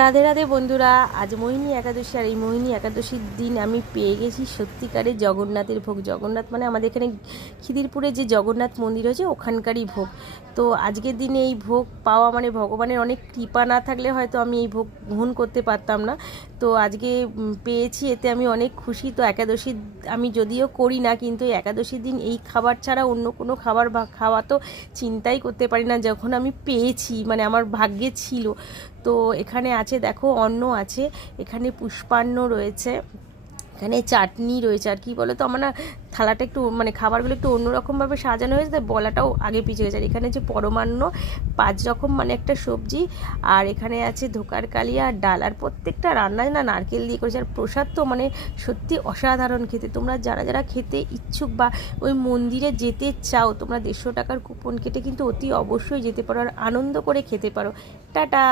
রাধে রাধে বন্ধুরা, আজ মোহিনী একাদশী। আর এই মোহিনী একাদশীর দিন আমি পেয়ে গেছি সত্যিকারের জগন্নাথের ভোগ। জগন্নাথ মানে আমাদের এখানে খিদিরপুরে যে জগন্নাথ মন্দির হয়েছে ওখানকারই ভোগ। তো আজকের দিনে এই ভোগ পাওয়া মানে ভগবানের অনেক কৃপা না থাকলে হয়তো আমি এই ভোগ গ্রহণ করতে পারতাম না। তো আজকে পেয়েছি, এতে আমি অনেক খুশি। তো একাদশীর আমি যদিও করি না, কিন্তু এই একাদশীর দিন এই খাবার ছাড়া অন্য কোনো খাবার বা খাওয়া তো চিন্তাই করতে পারি না। যখন আমি পেয়েছি মানে আমার ভাগ্যে ছিল। তো এখানে আছে দেখো, অন্ন আছে, এখানে পুষ্পান্ন রয়েছে, এখানে চাটনি রয়েছে। আর কি বলো তো, আমার না থালাটা একটু মানে খাবারগুলো একটু অন্যরকমভাবে সাজানো হয়েছে, তাই বলাটাও আগে পিছিয়ে গেছে। আর এখানে যে পরমান্ন 5 রকম মানে একটা সবজি, আর এখানে আছে ধোকার কালিয়া আর ডাল। আর প্রত্যেকটা রান্নায় না নারকেল দিয়ে করেছে। আর প্রসাদ তো মানে সত্যি অসাধারণ খেতে। তোমরা যারা যারা খেতে ইচ্ছুক বা ওই মন্দিরে যেতে চাও, তোমরা 150 টাকার কুপন কেটে কিন্তু অতি অবশ্যই যেতে পারো আর আনন্দ করে খেতে পারো। টাটা।